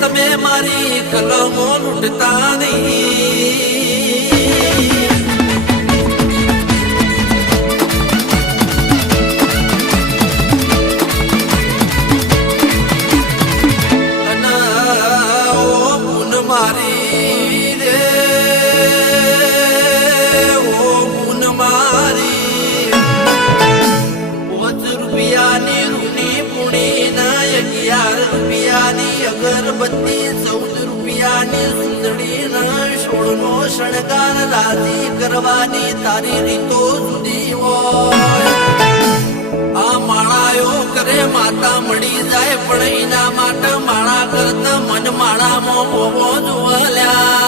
તમે મારી કલમો લૂંટતા નહીં. અને ઓ ગુણ મારી રે, ઓ ગુણ મારી 5 રૂપિયાની રૂની પુણી ના 11 રૂપિયાની અગરબત્તી 14 રૂપિયાની સુંદડી ના 16 નો શણગાર રાજી કરવાની તારી રીતો જુદી હોય. આ માળાયો કરે માતા મળી જાય પણ એના માટે માળા કરતા મન માળામાં હોવો જોવાલ્યા.